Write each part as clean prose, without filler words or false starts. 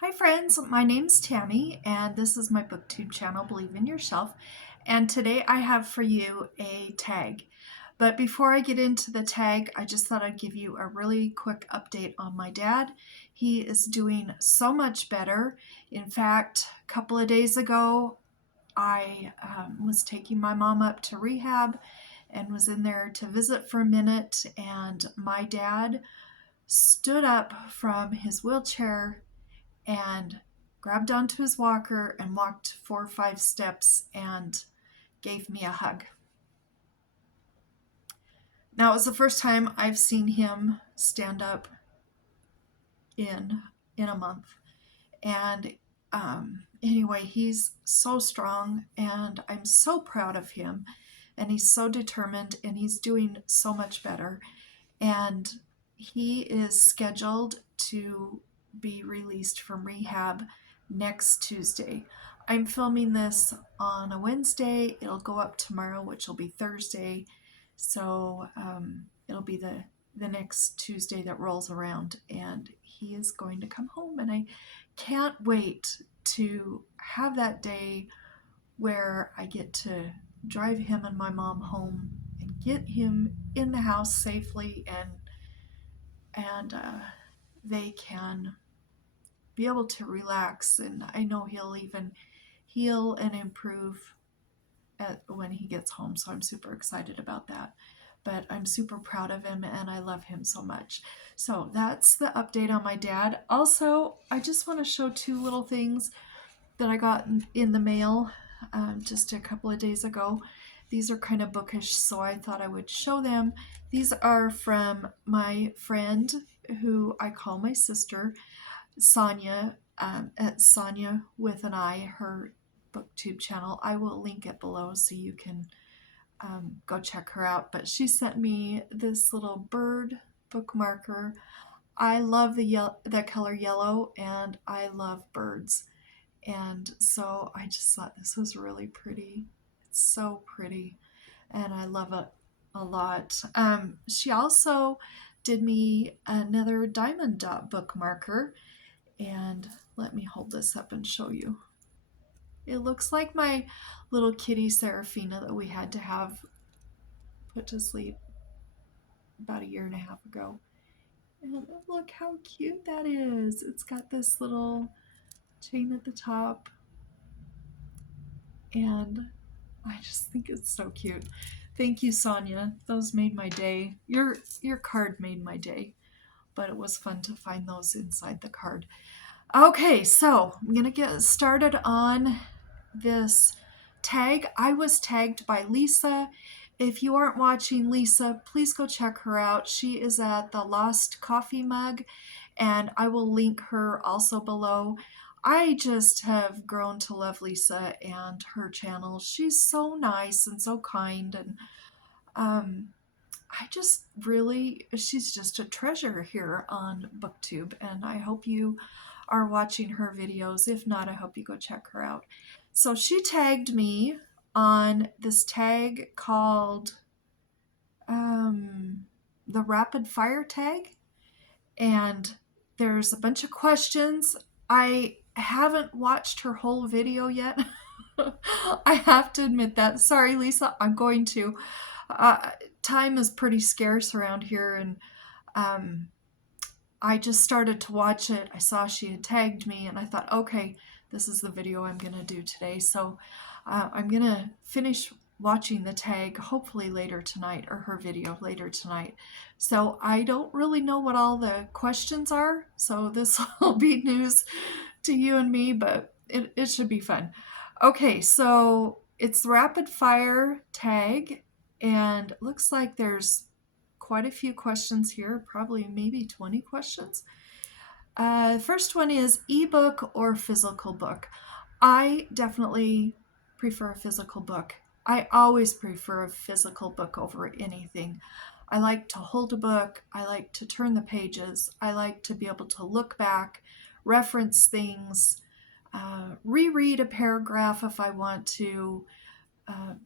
Hi friends, my name's Tammy and this is my booktube channel, Believe in Yourself. And today I have for you a tag. But before I get into the tag, I just thought I'd give you a really quick update on my dad. He is doing so much better. In fact, a couple of days ago, I was taking my mom up to rehab and was in there to visit for a minute, and my dad stood up from his wheelchair and grabbed onto his walker and walked 4 or 5 steps and gave me a hug. Now, it was the first time I've seen him stand up in a month. And anyway, he's so strong and I'm so proud of him. And he's so determined and he's doing so much better. And he is scheduled to be released from rehab next Tuesday. I'm filming this on a Wednesday. It'll go up tomorrow, which will be Thursday. So it'll be the next Tuesday that rolls around, and he is going to come home. And I can't wait to have that day where I get to drive him and my mom home and get him in the house safely, and they can be able to relax. And I know he'll even heal and improve when he gets home, so I'm super excited about that. But I'm super proud of him and I love him so much. So that's the update on my dad. Also, I just want to show two little things that I got in the mail just a couple of days ago. These are kind of bookish, so I thought I would show them. These are from my friend, who I call my sister, Sonia, at Sonia with an I, her booktube channel. I will link it below so you can go check her out. But she sent me this little bird bookmarker. I love the color yellow, and I love birds. And so I just thought this was really pretty. It's so pretty, and I love it a lot. She also did me another diamond dot bookmarker, and let me hold this up and show you. It looks like my little kitty Seraphina that we had to have put to sleep about a year and a half ago. And look how cute that is. It's got this little chain at the top, and I just think it's so cute. Thank you, Sonia. Those made my day. Your card made my day, but it was fun to find those inside the card. Okay, so I'm gonna get started on this tag. I was tagged by Lisa. If you aren't watching Lisa, please go check her out. She is at the Lost Coffee Mug, and I will link her also below. I just have grown to love Lisa and her channel. She's so nice and so kind, and I just really, she's just a treasure here on BookTube, and I hope you are watching her videos. If not, I hope you go check her out. So she tagged me on this tag called the Rapid Fire tag, and there's a bunch of questions. I haven't watched her whole video yet. I have to admit that. Sorry, Lisa, I'm going to. Time is pretty scarce around here, and I just started to watch it. I saw she had tagged me, and I thought, okay, this is the video I'm going to do today. So I'm going to finish watching the tag hopefully later tonight, or her video later tonight. So I don't really know what all the questions are, so this will be news to you and me, but it should be fun. Okay, so it's the rapid fire tag, and it looks like there's quite a few questions here, probably maybe 20 questions. First one is ebook or physical book. I definitely prefer a physical book. I always prefer a physical book over anything. I like to hold a book. I like to turn the pages. I like to be able to look back, reference things, reread a paragraph if I want to,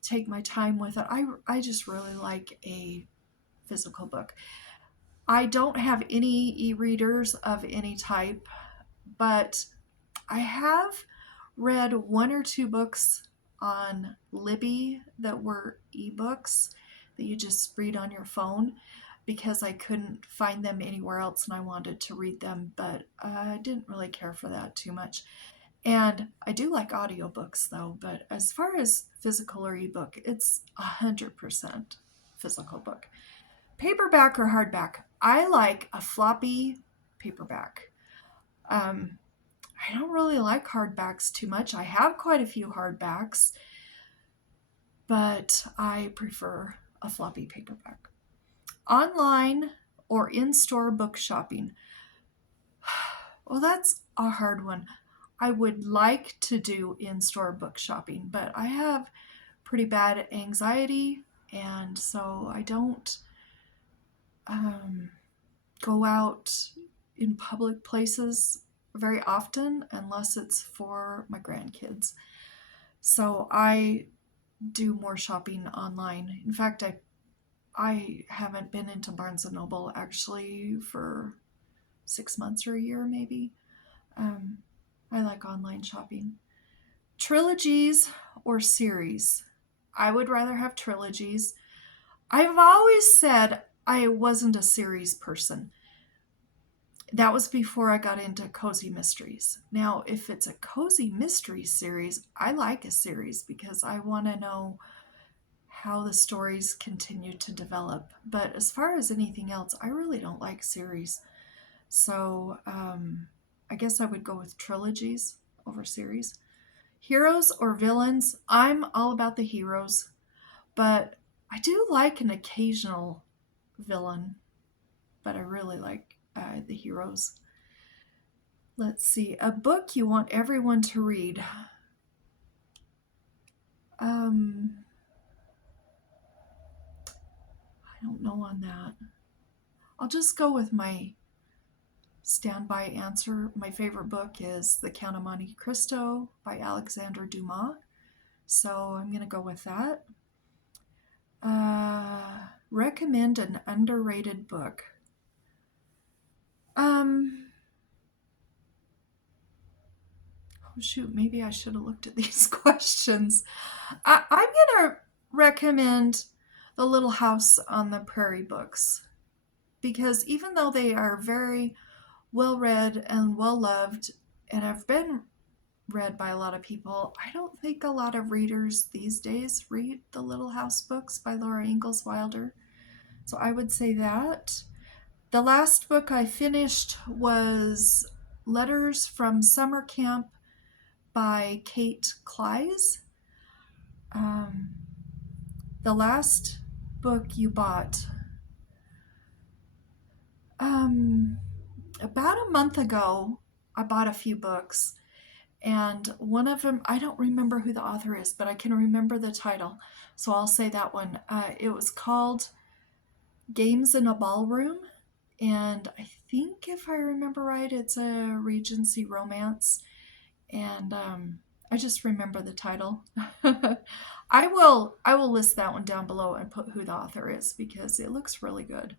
take my time with it. I just really like a physical book. I don't have any e-readers of any type, but I have read one or two books on Libby that were ebooks that you just read on your phone because I couldn't find them anywhere else and I wanted to read them, but I didn't really care for that too much. And I do like audiobooks though, but as far as physical or ebook, it's 100% physical book. Paperback or hardback? I like a floppy paperback. Um, I don't really like hardbacks too much. I have quite a few hardbacks, but I prefer a floppy paperback. Online or in-store book shopping? Well, that's a hard one. I would like to do in-store book shopping, but I have pretty bad anxiety, and so I don't go out in public places very often unless it's for my grandkids. So I do more shopping online. In fact, I haven't been into Barnes and Noble actually for 6 months or a year maybe. I like online shopping. Trilogies or series? I would rather have trilogies. I've always said I wasn't a series person. That was before I got into cozy mysteries. Now, if it's a cozy mystery series, I like a series because I want to know how the stories continue to develop. But as far as anything else, I really don't like series. So I guess I would go with trilogies over series. Heroes or villains? I'm all about the heroes, but I do like an occasional villain, but I really like the heroes. Let's see, a book you want everyone to read. I don't know on that. I'll just go with my standby answer. My favorite book is The Count of Monte Cristo by Alexandre Dumas. So I'm going to go with that. Recommend an underrated book. Oh shoot, maybe I should have looked at these questions. I'm going to recommend The Little House on the Prairie books because even though they are very well read and well loved and have been read by a lot of people, I don't think a lot of readers these days read the Little House books by Laura Ingalls Wilder. So I would say that. The last book I finished was Letters from Summer Camp by Kate Cleise. The last book you bought? About a month ago, I bought a few books, and one of them, I don't remember who the author is, but I can remember the title, so I'll say that one. It was called Games in a Ballroom, and I think if I remember right, it's a Regency romance, and I just remember the title. I will list that one down below and put who the author is because it looks really good.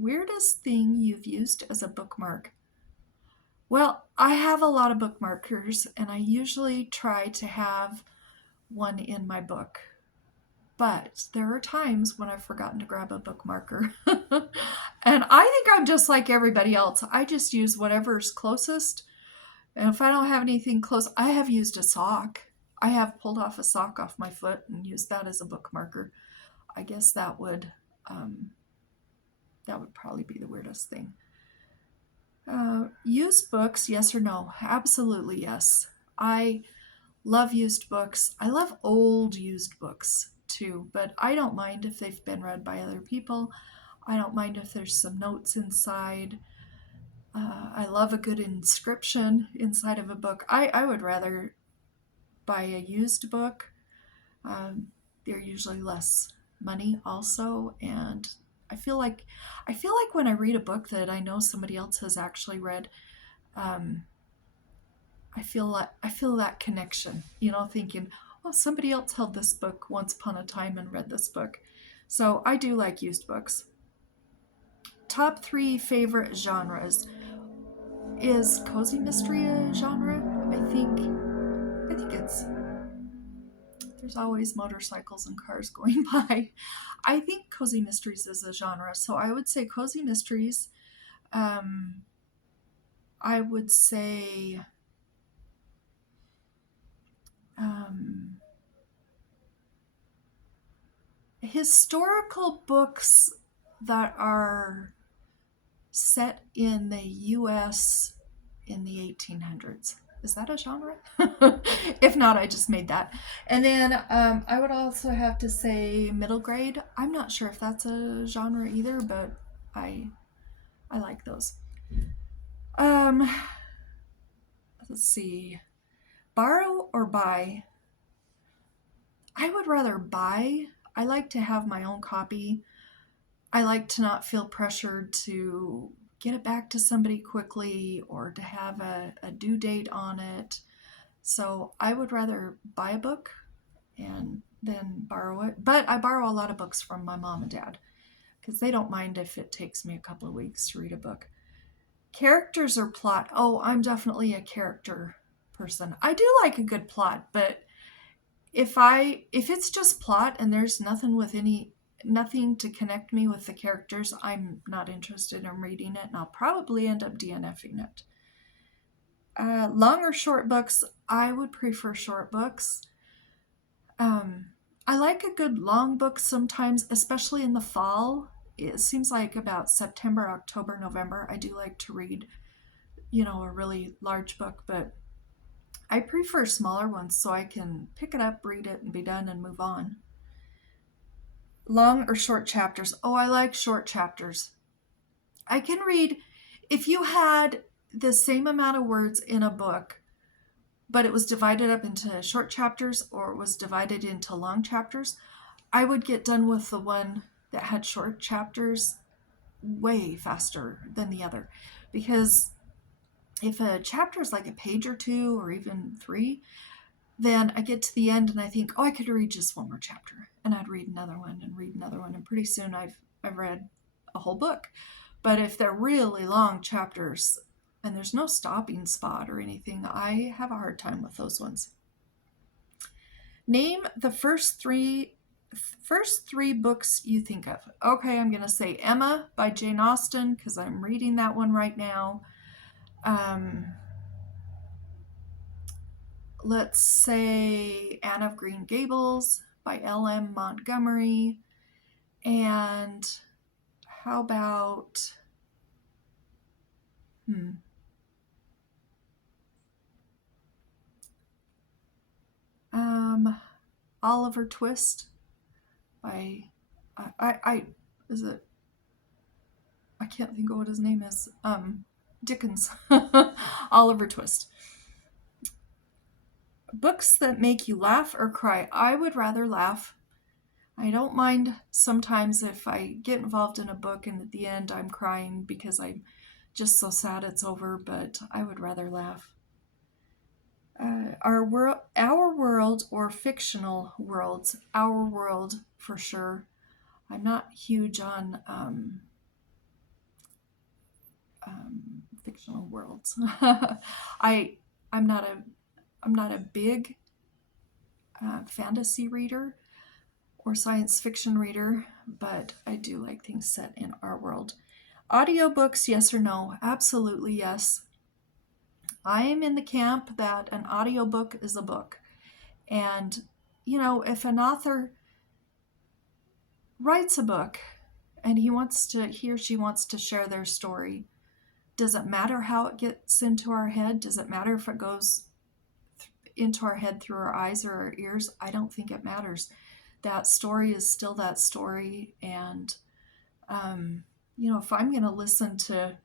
Weirdest thing you've used as a bookmark? Well, I have a lot of bookmarkers, and I usually try to have one in my book. But there are times when I've forgotten to grab a bookmarker. And I think I'm just like everybody else. I just use whatever's closest. And if I don't have anything close, I have used a sock. I have pulled off a sock off my foot and used that as a bookmarker. I guess that would probably be the weirdest thing. Used books, yes or no? Absolutely yes. I love used books. I love old used books too, but I don't mind if they've been read by other people. I don't mind if there's some notes inside. I love a good inscription inside of a book. I would rather buy a used book. They're usually less money also, and I feel like when I read a book that I know somebody else has actually read, I feel that connection, thinking, oh, somebody else held this book once upon a time and read this book. So I do like used books. Top 3 favorite genres. Is cozy mystery a genre? I think it's. There's always motorcycles and cars going by. I think cozy mysteries is a genre, so I would say cozy mysteries. Um, I would say um, historical books that are set in the US in the 1800s. Is that a genre? If not, I just made that. And then I would also have to say middle grade. I'm not sure if that's a genre either, but I I like those. Um, let's see. Borrow or buy? I would rather buy. I like to have my own copy. I like to not feel pressured to get it back to somebody quickly or to have a due date on it. So I would rather buy a book and then borrow it. But I borrow a lot of books from my mom and dad because they don't mind if it takes me a couple of weeks to read a book. Characters or plot? Oh, I'm definitely a character person. I do like a good plot, but if it's just plot and there's nothing to connect me with the characters, I'm not interested in reading it, and I'll probably end up DNFing it. Long or short books? I would prefer short books. I like a good long book sometimes, especially in the fall. It seems like about September, October, November, I do like to read, a really large book, but I prefer smaller ones so I can pick it up, read it, and be done and move on. Long or short chapters? Oh, I like short chapters. I can read, if you had the same amount of words in a book, but it was divided up into short chapters or it was divided into long chapters, I would get done with the one that had short chapters way faster than the other. Because if a chapter is like a page or two or even three, then I get to the end and I think, oh, I could read just one more chapter. And I'd read another one and read another one. And pretty soon I've read a whole book. But if they're really long chapters and there's no stopping spot or anything, I have a hard time with those ones. Name the first three books you think of. Okay, I'm going to say Emma by Jane Austen because I'm reading that one right now. Let's say Anne of Green Gables by L.M. Montgomery. And how about Oliver Twist by I is it I can't think of what his name is. Dickens. Oliver Twist. Books that make you laugh or cry. I would rather laugh. I don't mind sometimes if I get involved in a book and at the end I'm crying because I'm just so sad it's over, but I would rather laugh. Our world or fictional worlds? Our world for sure. I'm not huge on fictional worlds. I'm not a big fantasy reader or science fiction reader, but I do like things set in our world. Audiobooks, yes or no? Absolutely yes. I am in the camp that an audiobook is a book. And, if an author writes a book and he or she wants to share their story, does it matter how it gets into our head? Does it matter if it goes into our head through our eyes or our ears? I don't think it matters. That story is still that story. And, if I'm going to listen to,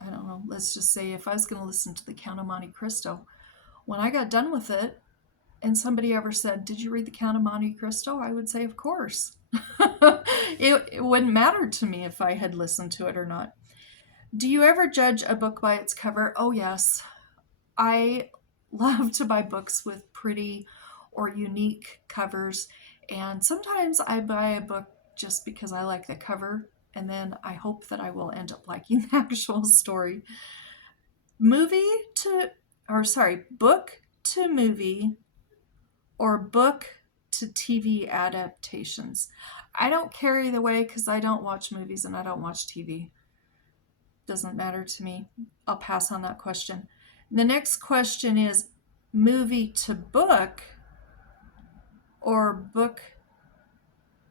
I don't know, let's just say if I was going to listen to The Count of Monte Cristo, when I got done with it and somebody ever said, did you read The Count of Monte Cristo? I would say, of course. It wouldn't matter to me if I had listened to it or not. Do you ever judge a book by its cover? Oh, yes. I love to buy books with pretty or unique covers. And sometimes I buy a book just because I like the cover and then I hope that I will end up liking the actual story. Book to movie or book to TV adaptations. I don't care either way because I don't watch movies and I don't watch TV. Doesn't matter to me. I'll pass on that question. The next question is movie to book or book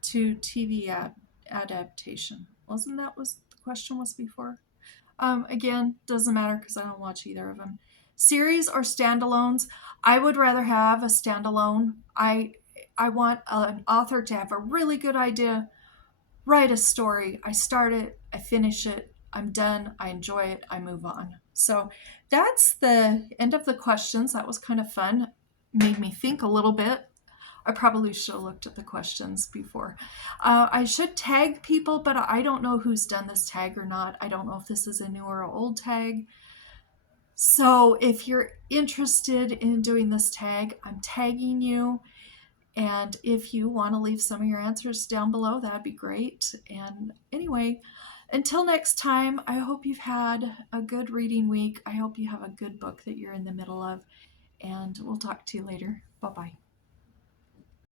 to TV adaptation. Wasn't that what the question was before? Again, doesn't matter because I don't watch either of them. Series or standalones? I would rather have a standalone. I want an author to have a really good idea, write a story. I start it, I finish it, I'm done, I enjoy it, I move on. So that's the end of the questions. That was kind of fun. Made me think a little bit. I probably should have looked at the questions before. I should tag people, but I don't know who's done this tag or not. I don't know if this is a new or old tag. So if you're interested in doing this tag, I'm tagging you. And if you want to leave some of your answers down below, that'd be great. And anyway, until next time, I hope you've had a good reading week. I hope you have a good book that you're in the middle of. And we'll talk to you later. Bye-bye.